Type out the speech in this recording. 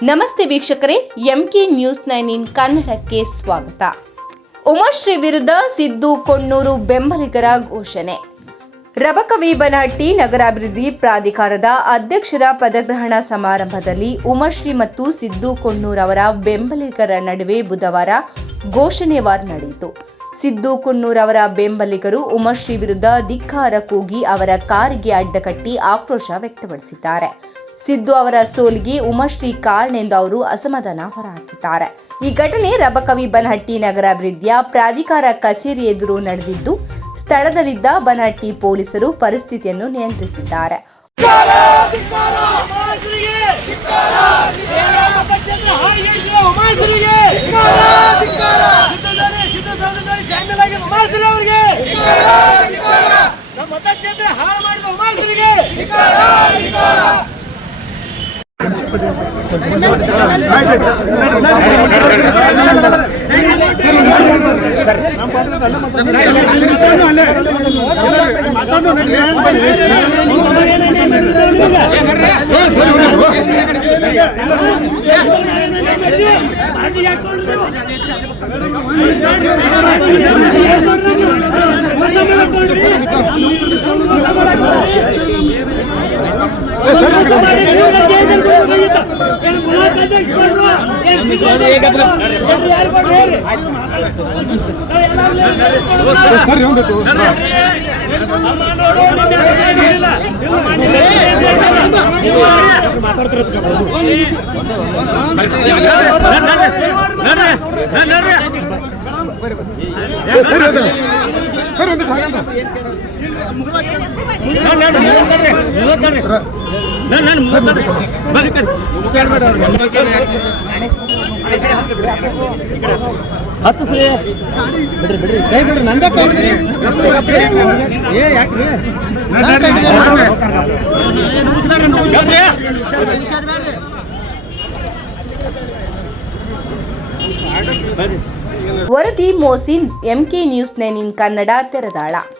ನಮಸ್ತೆ ವೀಕ್ಷಕರೇ, MK news 9 ಕನ್ನಡಕ್ಕೆ ಸ್ವಾಗತ. ಉಮಾಶ್ರೀ ವಿರುದ್ಧ ಸಿದ್ದು ಕೊಣ್ಣೂರು ಬೆಂಬಲಿಗರ ಘೋಷಣೆ. ರಬಕವಿ ಬನಹಟ್ಟಿ ನಗರಾಭಿವೃದ್ಧಿ ಪ್ರಾಧಿಕಾರದ ಅಧ್ಯಕ್ಷರ ಪದಗ್ರಹಣ ಸಮಾರಂಭದಲ್ಲಿ ಉಮಾಶ್ರೀ ಮತ್ತು ಸಿದ್ದು ಕೊಣ್ಣೂರು ಅವರ ಬೆಂಬಲಿಗರ ನಡುವೆ ಬುಧವಾರ ಘೋಷಣೆ ವಾರ್ ನಡೆಯಿತು. ಸಿದ್ದು ಕೊಣ್ಣೂರು ಅವರ ಬೆಂಬಲಿಗರು ಉಮಾಶ್ರೀ ವಿರುದ್ಧ ಧಿಕ್ಕಾರ ಕೂಗಿ ಅವರ ಕಾರಿಗೆ ಅಡ್ಡಕಟ್ಟಿ ಆಕ್ರೋಶ ವ್ಯಕ್ತಪಡಿಸಿದ್ದಾರೆ. ಸಿದ್ದು ಅವರ ಸೋಲಿಗೆ ಉಮಾಶ್ರೀ ಕಾರಣ ಎಂದು ಅವರು ಅಸಮಾಧಾನ ಹೊರಹಾಕಿದ್ದಾರೆ. ಈ ಘಟನೆ ರಬಕವಿ ಬನಹಟ್ಟಿ ನಗರಾಭಿವೃದ್ಧಿಯ ಪ್ರಾಧಿಕಾರ ಕಚೇರಿ ಎದುರು ನಡೆದಿದ್ದು, ಸ್ಥಳದಲ್ಲಿದ್ದ ಬನಹಟ್ಟಿ ಪೊಲೀಸರು ಪರಿಸ್ಥಿತಿಯನ್ನು ನಿಯಂತ್ರಿಸಿದ್ದಾರೆ. ವರದಿ ಮೋಸಿನ್, ಎಂಕೆ ನ್ಯೂಸ್ 9 ಕನ್ನಡ, ತೆರದಾಳ.